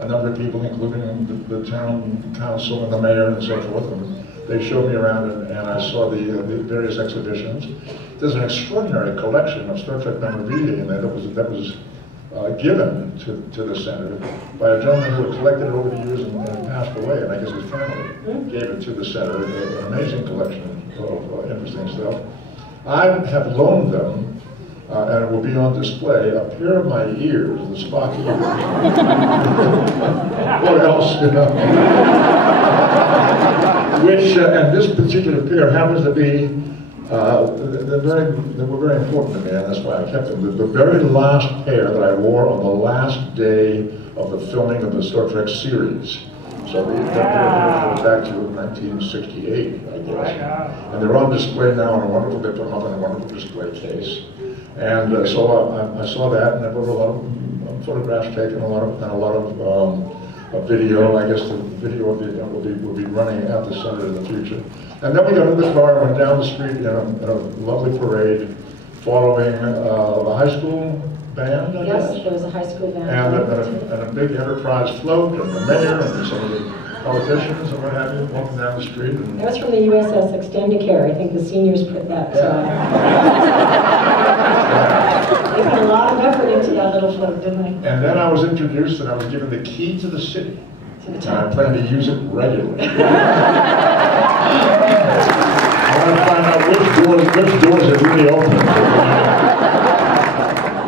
a number of people, including the town council and the mayor and so forth. And they showed me around, and I saw the various exhibitions. There's an extraordinary collection of Star Trek memorabilia in there that was given to the center by a gentleman who had collected it over the years and passed away, and I guess his family gave it to the center. An amazing collection of interesting stuff. I have loaned them, and it will be on display, a pair of my ears, the Spock ears. What else, you know? Which, and this particular pair happens to be, they were very important to me, and that's why I kept them. The very last pair that I wore on the last day of the filming of the Star Trek series. So that pair goes back to 1968, I guess. And they're on display now in a wonderful, they put them up in a wonderful display case. And so I saw that, and there were a lot of photographs taken, a lot of video. I guess the video will be running at the center in the future. And then we got in the car and went down the street in a lovely parade, following the high school band, I guess. Yes, there was a high school band. And a big Enterprise float, and the mayor, and some of the politicians and what have you, walking down the street. And that was from the USS Extendicare. I think the seniors put that. They put a lot of effort into that little float, didn't they? And then I was introduced, and I was given the key to the city. To the and town. I plan to use it regularly. I want to find out which doors it really opens.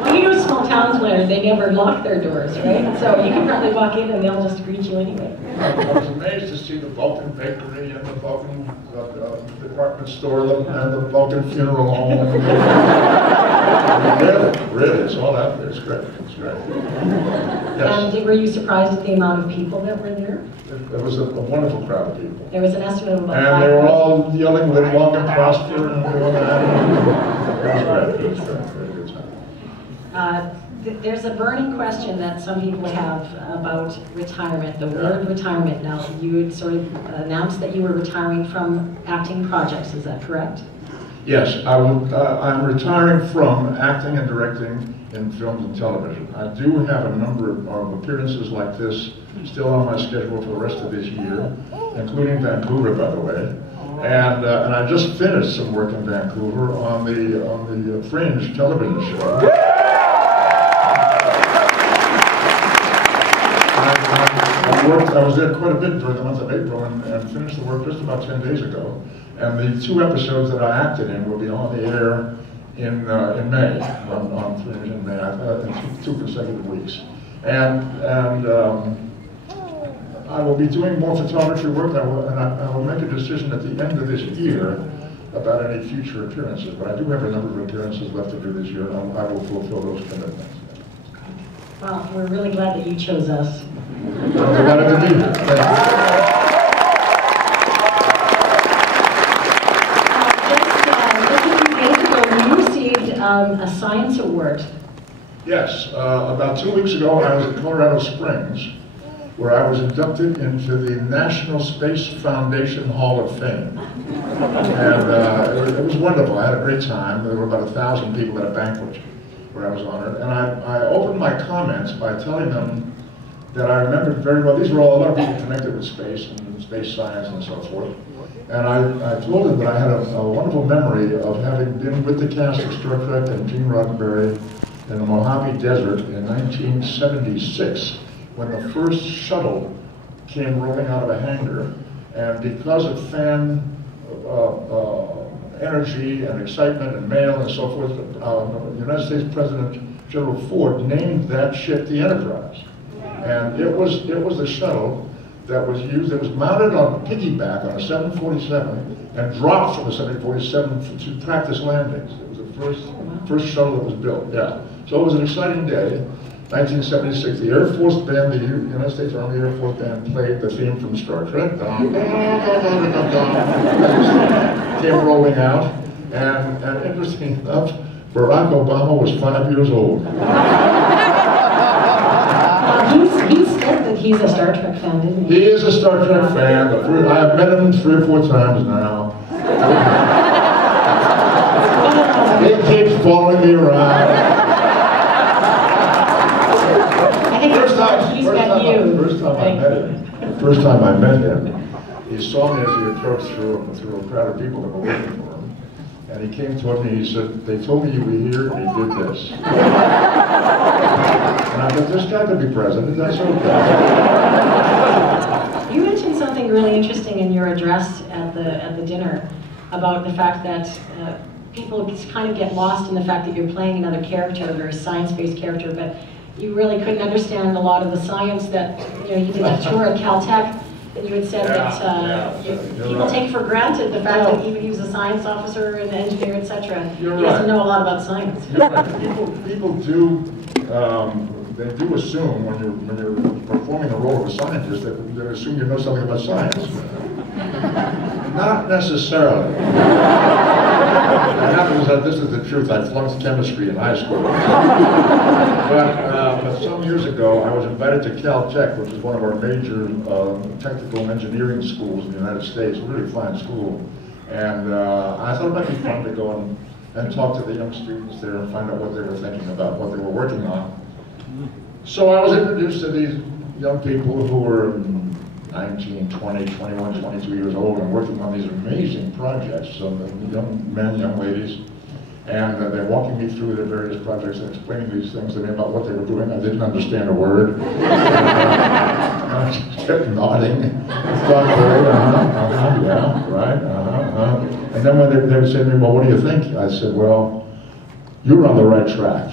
Well, you know, small towns, Leonard, they never lock their doors, right? So you can probably walk in and they'll just greet you anyway. I was amazed to see the Vulcan Bakery and the Vulcan department store and the Vulcan Funeral Home. Really, it's all out there. It's great. It's great. Yes. And were you surprised at the amount of people that were there? It was a wonderful crowd of people. There was an estimate of about And 5,000. they were all yelling, "Live long and prosper," and doing that. It was great. It was great. Very good time. There's a burning question that some people have about retirement, the word retirement. Now, you had sort of announced that you were retiring from acting projects, is that correct? Yes, I'm retiring from acting and directing in films and television. I do have a number of appearances like this still on my schedule for the rest of this year, including Vancouver, by the way. And I just finished some work in Vancouver on the Fringe television show. I was there quite a bit during the month of April and finished the work just about 10 days ago. And the 2 episodes that I acted in will be on the air in May, on Fringe in May, in 2 consecutive weeks. And I will be doing more photography work, and I will make a decision at the end of this year about any future appearances. But I do have a number of appearances left to do this year, and I will fulfill those commitments. Well, we're really glad that you chose us. I'm delighted to be here. Thank you received a science award. Yes, about 2 weeks ago I was at Colorado Springs, where I was inducted into the National Space Foundation Hall of Fame. And it was wonderful. I had a great time. There were about 1,000 people at a banquet where I was honored. And I opened my comments by telling them that I remembered very well. These were all a lot of people connected with space and space science and so forth. And I told them that I had a wonderful memory of having been with the cast of Star Trek and Gene Roddenberry in the Mojave Desert in 1976, when the first shuttle came rolling out of a hangar. And because of fan energy and excitement and mail and so forth, the United States President Gerald Ford named that ship the Enterprise. And it was the shuttle that was used, it was mounted on a piggyback on a 747 and dropped from the 747 to practice landings. It was the first shuttle that was built, yeah. So it was an exciting day. 1976, the Air Force Band, the United States Army Air Force Band played the theme from Star Trek. Came rolling out, and interesting enough, Barack Obama was 5 years old. He said that he's a Star Trek fan, didn't he? He is a Star Trek fan. I have met him 3 or 4 times now. He keeps following me around. I think he's met you. first time I met him, he saw me as he approached through a crowd of people that were waiting for him. And he came toward me and he said, "They told me you were here," and he did this. And I thought, this guy could be president, that's okay. You mentioned something really interesting in your address at the dinner about the fact that people just kind of get lost in the fact that you're playing another character, a very science-based character, but you really couldn't understand a lot of the science that, you did a tour at Caltech, and you had said people take for granted the fact that even he was a science officer and engineer, etc. He doesn't know a lot about science. You're right. People do, they do assume when you're performing the role of a scientist that they assume you know something about science. Not necessarily. This is the truth. I flunked chemistry in high school. But some years ago, I was invited to Caltech, which is one of our major technical and engineering schools in the United States, a really fine school. And I thought it might be fun to go and talk to the young students there and find out what they were thinking about, what they were working on. So I was introduced to these young people who were 19, 20, 21, 22 years old and working on these amazing projects, so the young men, young ladies, and they're walking me through their various projects and explaining these things to me about what they were doing. I didn't understand a word. I just kept nodding. Thoughtfully, yeah, right, And then when they would say to me, "Well, what do you think?" I said, "Well, you're on the right track."